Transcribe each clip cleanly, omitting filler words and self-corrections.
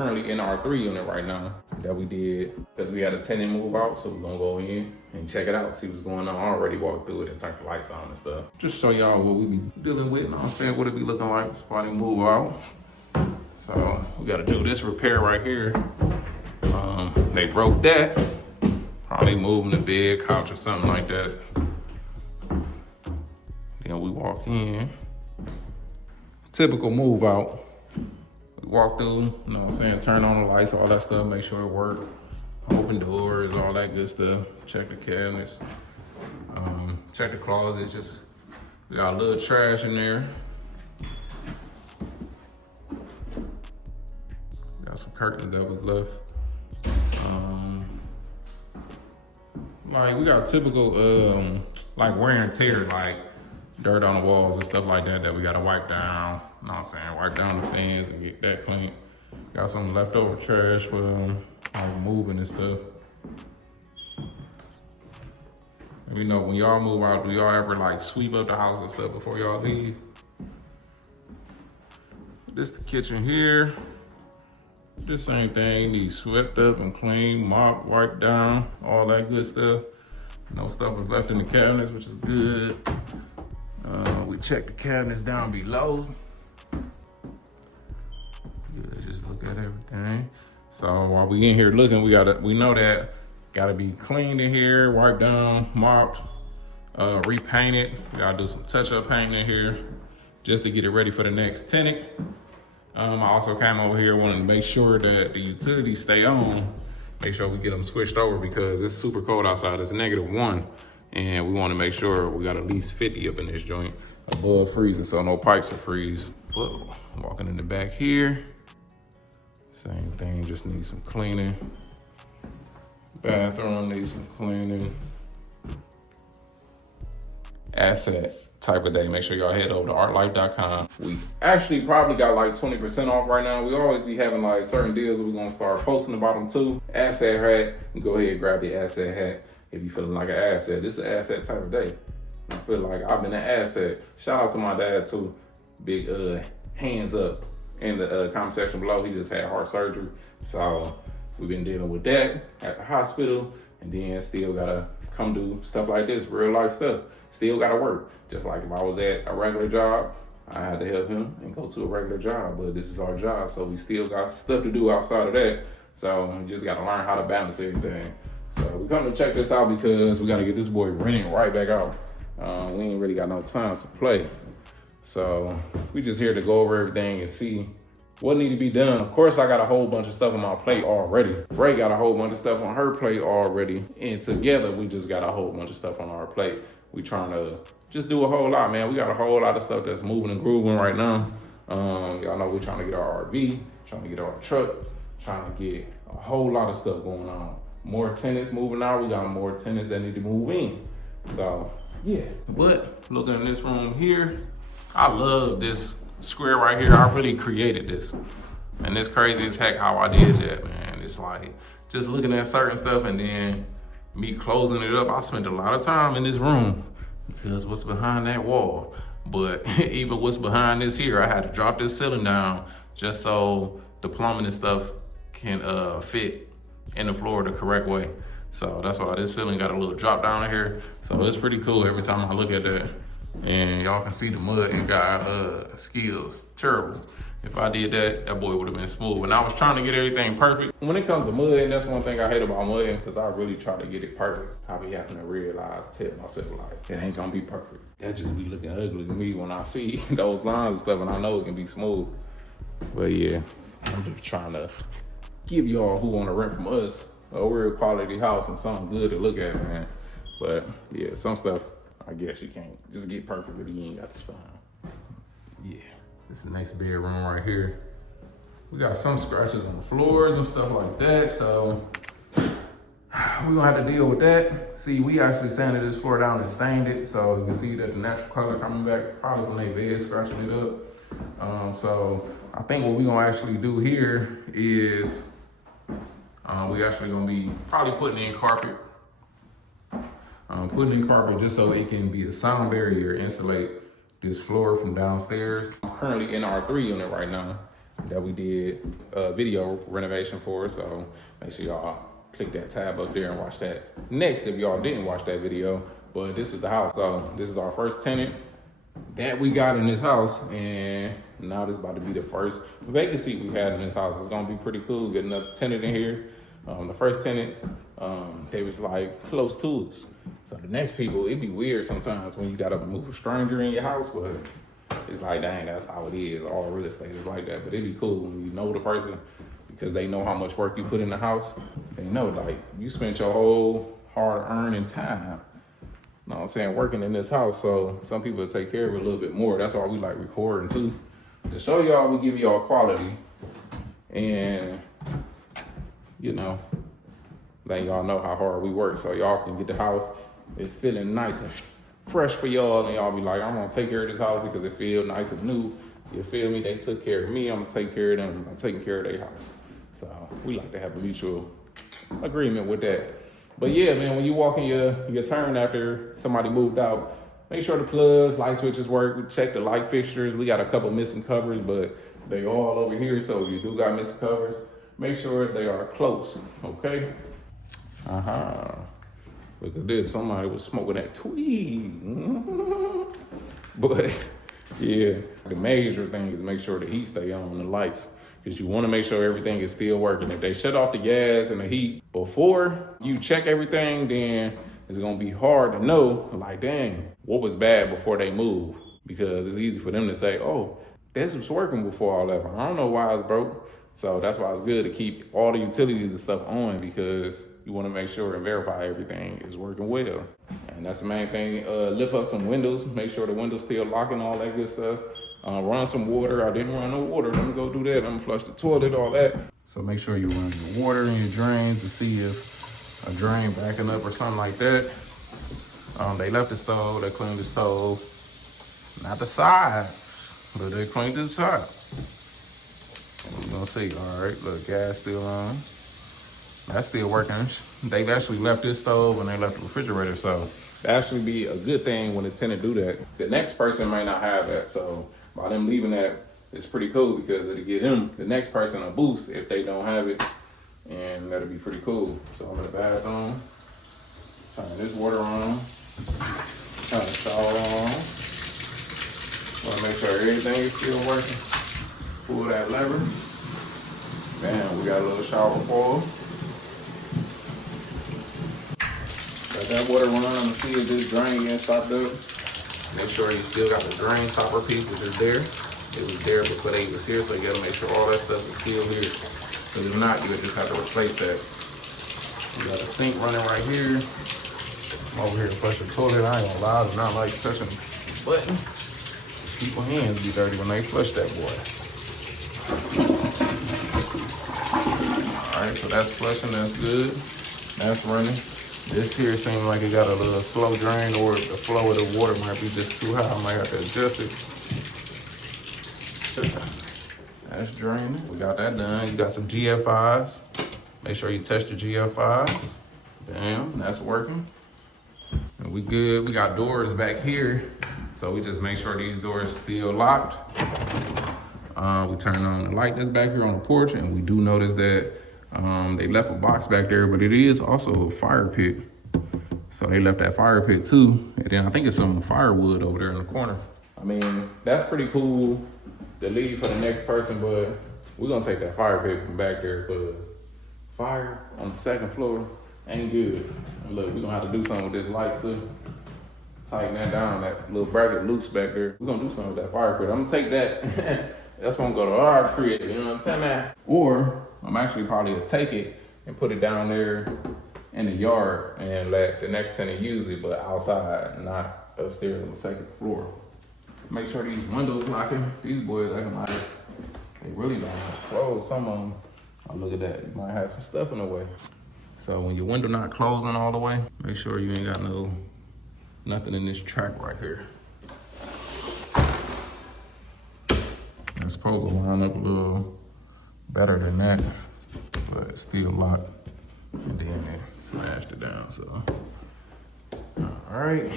currently in our 3 unit right now that we did because we had a tenant move out. So we're gonna go in and check it out, see what's going on. I already walked through it and turned the lights on and stuff. Just show y'all what we be dealing with, you know what I'm saying? What it be looking like before they move out. So we gotta do this repair right here. They broke that. Probably moving the bed, couch or something like that. Then we walk in. Typical move out. We walk through, you know what I'm saying, turn on the lights, all that stuff, make sure it works. Open doors, all that good stuff. Check the cabinets. Check the closets. Just, we got a little trash in there. Got some curtains that was left. Like we got typical like wear and tear, like dirt on the walls and stuff like that we gotta wipe down. You know what I'm saying? Wipe down the fans and get that clean. Got some leftover trash for like moving and stuff. Let me know when y'all move out, do y'all ever like sweep up the house and stuff before y'all leave? This the kitchen here. The same thing, needs swept up and clean, mopped, wiped down, all that good stuff. No stuff was left in the cabinets, which is good. We checked the cabinets down below. Yeah, just look at everything. So while we in here looking, we know that gotta be cleaned in here, wiped down, mopped, repainted. We gotta do some touch-up painting in here just to get it ready for the next tenant. I also came over here, wanted to make sure that the utilities stay on. Make sure we get them switched over because it's super cold outside. It's -1. And we want to make sure we got at least 50 up in this joint above freezing, so no pipes will freeze. But walking in the back here, same thing, just need some cleaning. Bathroom needs some cleaning. Asset type of day, make sure y'all head over to ARTTLife.com. We actually probably got like 20% off right now. We always be having like certain deals that we're gonna start posting about them too. Asset hat, you go ahead and grab the asset hat if you feeling like an asset. This is an asset type of day. I feel like I've been an asset. Shout out to my dad too. Big hands up in the comment section below. He just had heart surgery. So we've been dealing with that at the hospital and then still gotta come do stuff like this, real life stuff. Still gotta work. Just like if I was at a regular job, I had to help him and go to a regular job, but this is our job, so we still got stuff to do outside of that. So we just gotta learn how to balance everything. So we come to check this out because we gotta get this boy renting right back out. We ain't really got no time to play. So we just here to go over everything and see what need to be done. Of course, I got a whole bunch of stuff on my plate already. Ray got a whole bunch of stuff on her plate already. And together, we just got a whole bunch of stuff on our plate. We trying to just do a whole lot, man. We got a whole lot of stuff that's moving and grooving right now. Y'all know we're trying to get our RV, trying to get our truck, trying to get a whole lot of stuff going on. More tenants moving out. We got more tenants that need to move in. So, yeah. But looking in this room here, I love this square right here. I really created this. And it's crazy as heck how I did that, man. It's like just looking at certain stuff and then me closing it up. I spent a lot of time in this room because what's behind that wall. But even what's behind this here, I had to drop this ceiling down just so the plumbing and stuff can fit in the floor the correct way. So that's why this ceiling got a little drop down in here. So it's pretty cool every time I look at that. And y'all can see the mud and got skills. Terrible. If I did that, that boy would have been smooth. And I was trying to get everything perfect. When it comes to mud, and that's one thing I hate about mud, because I really try to get it perfect. I be having to realize, tell myself like, it ain't gonna be perfect. That just be looking ugly to me when I see those lines and stuff, and I know it can be smooth. But yeah, I'm just trying to give y'all who want to rent from us a real quality house and something good to look at, man. But yeah, some stuff, I guess you can't just get perfect if you ain't got the time. Yeah. This is a nice bedroom right here. We got some scratches on the floors and stuff like that, so we're gonna have to deal with that. See, we actually sanded this floor down and stained it, so you can see that the natural color coming back, probably when they bed scratching it up. So I think what we're gonna actually do here is we actually gonna be probably putting in carpet. Putting in carpet just so it can be a sound barrier, insulate this floor from downstairs. I'm currently in our 3 unit right now that we did a video renovation for. So make sure y'all click that tab up there and watch that next if y'all didn't watch that video. But this is the house. So this is our first tenant that we got in this house, and now this is about to be the first vacancy we had in this house. It's gonna be pretty cool. Get another tenant in here. The first tenants, they was like close to us. So the next people, it'd be weird sometimes when you gotta move a stranger in your house, but it's like, dang, that's how it is. All real estate is like that. But it'd be cool when you know the person, because they know how much work you put in the house. They know, like, you spent your whole hard-earned time, you know what I'm saying, working in this house. So some people take care of it a little bit more. That's why we like recording too. To show y'all, we give y'all quality, and you know, letting y'all know how hard we work, so y'all can get the house. It's feeling nice and fresh for y'all, and y'all be like, I'm gonna take care of this house because it feels nice and new. You feel me? They took care of me, I'm gonna take care of them. I'm taking care of their house. So we like to have a mutual agreement with that. But yeah, man, when you walk in your turn after somebody moved out, make sure the plugs, light switches work. We check the light fixtures. We got a couple missing covers, but they all over here. So if you do got missing covers, make sure they are close, okay? Look at this, somebody was smoking that tweed. But yeah, the major thing is make sure the heat stay on, the lights, because you want to make sure everything is still working. If they shut off the gas and the heat before you check everything, then it's gonna be hard to know, like, dang, what was bad before they move? Because it's easy for them to say, oh, this was working before I left. I don't know why it's broke. So that's why it's good to keep all the utilities and stuff on, because you want to make sure and verify everything is working well. And that's the main thing. Lift up some windows, make sure the windows still locking, all that good stuff. Run some water. I didn't run no water. Let me go do that. I'm gonna flush the toilet, all that. So make sure you run your water in your drains to see if a drain backing up or something like that. They left the stove, they cleaned the stove. Not the side, but they cleaned the side. We're gonna see. All right, look, gas still on. That's still working. They've actually left this stove and they left the refrigerator, so that actually be a good thing when the tenant do that. The next person might not have that, so by them leaving that, it's pretty cool, because it'll give them, the next person, a boost if they don't have it, and that'll be pretty cool. So I'm in the bathroom, turn this water on, turn the shower on. Wanna make sure everything is still working. Pull that lever. Bam, we got a little shower foil. Got that water running. I'm gonna see if this drain getting stopped up. Make sure you still got the drain topper piece, which is there. It was there before they was here, so you gotta make sure all that stuff is still here. Because if not, you just have to replace that. We got a sink running right here. I'm over here to flush the toilet. I ain't gonna lie, I do not like touching the button. People's hands be dirty when they flush that boy. All right, so that's flushing, that's good. That's running. This here seems like it got a little slow drain, or the flow of the water might be just too high. I might have to adjust it. That's draining. We got that done. You got some GFIs. Make sure you test your GFIs. Damn, that's working. And we good. We got doors back here, so we just make sure these doors still locked. We turn on the light that's back here on the porch, and we do notice that they left a box back there, but it is also a fire pit. So they left that fire pit too. And then I think it's some firewood over there in the corner. I mean, that's pretty cool to leave for the next person, but we're gonna take that fire pit from back there, because fire on the second floor ain't good. And look, we're gonna have to do something with this light too. Tighten that down, that little bracket loose back there. We're gonna do something with that fire pit. I'm gonna take that. That's gonna go to our crib, you know what I'm saying, man? Or I'm actually probably gonna take it and put it down there in the yard and let the next tenant use it, but outside, not upstairs on the second floor. Make sure these windows locking. These boys acting like they really don't close. Some of them, oh, look at that. You might have some stuff in the way. So when your window not closing all the way, make sure you ain't got nothing in this track right here. It's supposed to line up a little better than that, but it's still locked. And then it smashed it down, so. All right.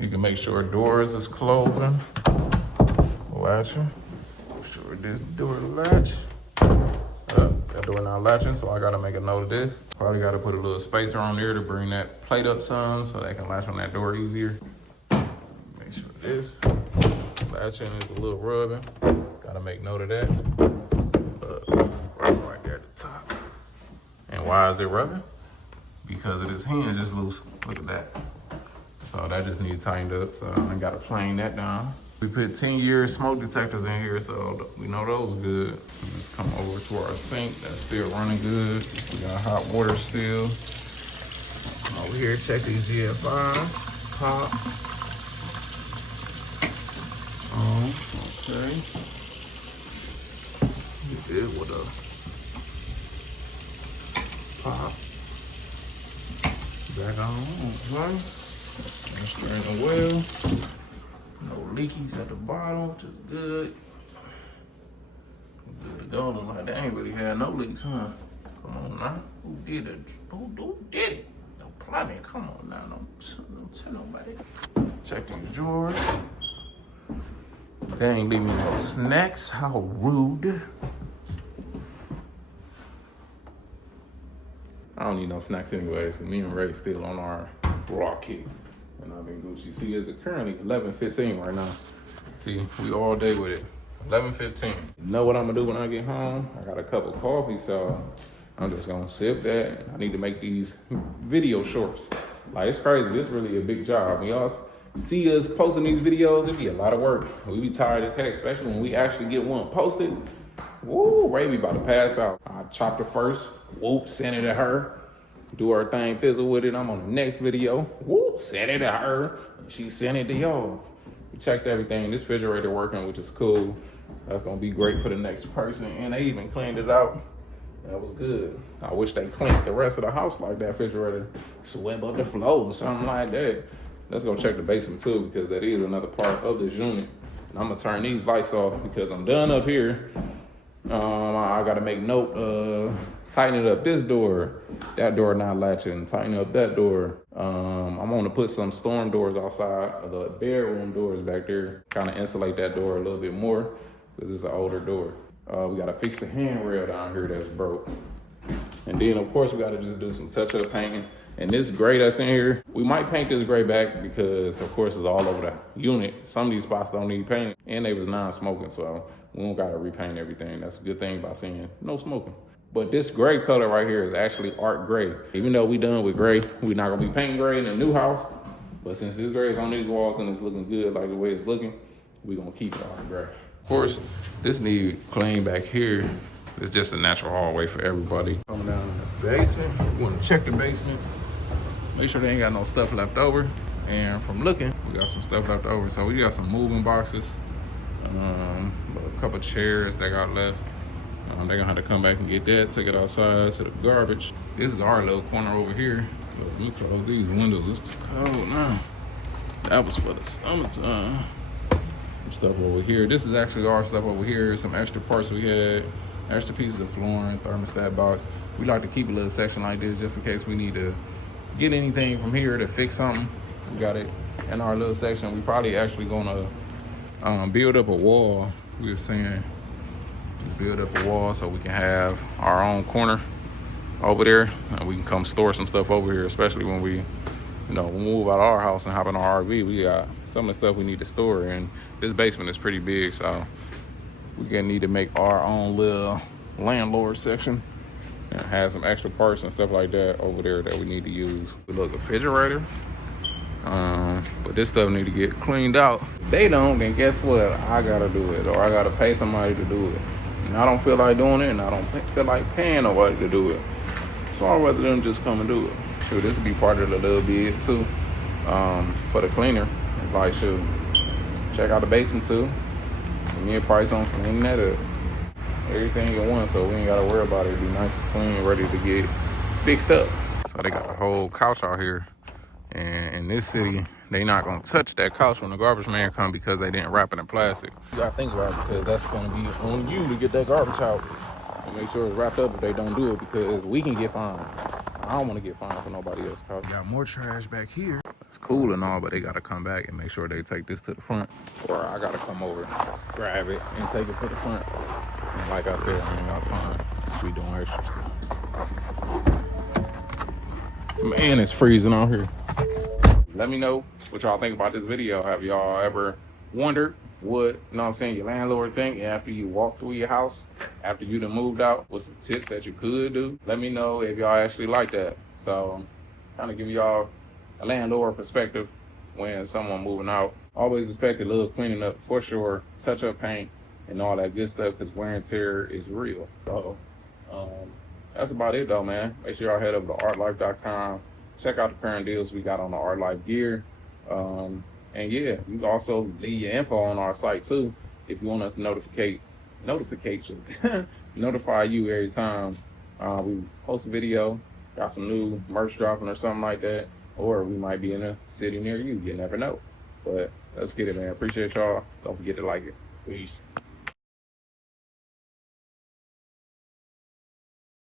You can make sure doors is closing. Watch it. Make sure for this door latch. That door not latching, so I gotta make a note of this. Probably gotta put a little spacer on there to bring that plate up some so they can latch on that door easier. Make sure this latching is a little rubbing. Gotta make note of that. Right there at the top. And why is it rubbing? Because of this hinge is loose. Look at that. So that just needs tightened up. So I gotta plane that down. We put 10-year smoke detectors in here, so we know those are good. Just come over to our sink, that's still running good. We got hot water still. Over here, check these GFIs. Pop. Okay. Good with a pop. Back on, okay. That's turning well. No leakies at the bottom, which is good. Good to go. Look like they ain't really had no leaks, huh? Come on now. Who did it? Who did it? No plumbing. Come on now. Don't tell nobody. Check these drawers. They ain't leave me no snacks. How rude. I don't need no snacks anyways. Me and Ray still on our raw kick. And I've been Gucci. See, it's currently 11:15 right now. See, we all day with it. 11:15. You know what I'm gonna do when I get home? I got a cup of coffee, so I'm just gonna sip that. I need to make these video shorts. Like, it's crazy. This is really a big job. When y'all see us posting these videos, it be a lot of work. We be tired as heck, especially when we actually get one posted. Woo, Ray be about to pass out. I chopped her first. Whoop, send it to her. Do her thing, thizzle with it. I'm on the next video. Whoop, send it to her. She sent it to y'all. We checked everything. This refrigerator working, which is cool. That's gonna be great for the next person. And they even cleaned it out. That was good. I wish they cleaned the rest of the house like that refrigerator. Swept up the floor or something like that. Let's go check the basement too, because that is another part of this unit. And I'm gonna turn these lights off because I'm done up here. I gotta make note, tighten it up this door, that door not latching, tighten up that door. I'm gonna put some storm doors outside of the bedroom doors back there, kind of insulate that door a little bit more, because it's an older door. We gotta fix the handrail down here that's broke. And then of course we gotta just do some touch-up painting. And this gray that's in here, we might paint this gray back because of course it's all over the unit. Some of these spots don't need painting, and they was non-smoking, so we don't gotta repaint everything. That's a good thing about saying no smoking. But this gray color right here is actually art gray. Even though we done with gray, we're not gonna be painting gray in the new house. But since this gray is on these walls and it's looking good like the way it's looking, we're gonna keep it art gray. Of course, this need clean back here. It's just a natural hallway for everybody. Coming down to the basement, we wanna check the basement. Make sure they ain't got no stuff left over. And from looking, we got some stuff left over. So we got some moving boxes, a couple chairs that got left. They're gonna have to come back and get that, take it outside to the garbage. This is our little corner over here. Let me close these windows, it's too cold now. That was for the summertime. Some stuff over here. This is actually our stuff over here. Some extra parts we had, extra pieces of flooring, thermostat box. We like to keep a little section like this just in case we need to get anything from here to fix something. We got it in our little section. We probably actually gonna build up a wall. We were saying, just build up a wall so we can have our own corner over there, and we can come store some stuff over here, especially when we, move out of our house and hop in our RV. We got some of the stuff we need to store, and this basement is pretty big, so we're gonna need to make our own little landlord section and have some extra parts and stuff like that over there that we need to use. We look refrigerator, but this stuff need to get cleaned out. If they don't, then guess what? I gotta do it, or I gotta pay somebody to do it. And I don't feel like doing it, and I don't feel like paying nobody to do it. So I'd rather them just come and do it. Shoot, this would be part of the little bid too, for the cleaner. It's like, shoot, check out the basement too. Give me a price on cleaning that up. Everything at once, so we ain't gotta worry about it. It'll be nice and clean, ready to get fixed up. So they got the whole couch out here. And in this city, they not gonna touch that couch when the garbage man come because they didn't wrap it in plastic. You gotta think about it, because that's gonna be on you to get that garbage out and make sure it's wrapped up if they don't do it, because we can get fined. I don't wanna get fined for nobody else's couch. Got more trash back here. It's cool and all, but they gotta come back and make sure they take this to the front, or I gotta come over, grab it, and take it to the front. And like I said, I ain't got time. We doing extra stuff. Man, it's freezing out here. Let me know what y'all think about this video. Have y'all ever wondered what, your landlord think after you walk through your house, after you done moved out? What's some tips that you could do? Let me know if y'all actually like that. So, kind of give y'all a landlord perspective when someone moving out. Always expect a little cleaning up for sure, touch up paint and all that good stuff, because wear and tear is real. So, that's about it though, man. Make sure y'all head over to ARTTLife.com. Check out the current deals we got on the Art Life gear. And yeah, you can also leave your info on our site too if you want us to notify you every time we post a video, got some new merch dropping or something like that, or we might be in a city near you. You never know. But let's get it, man. Appreciate y'all. Don't forget to like it. Peace.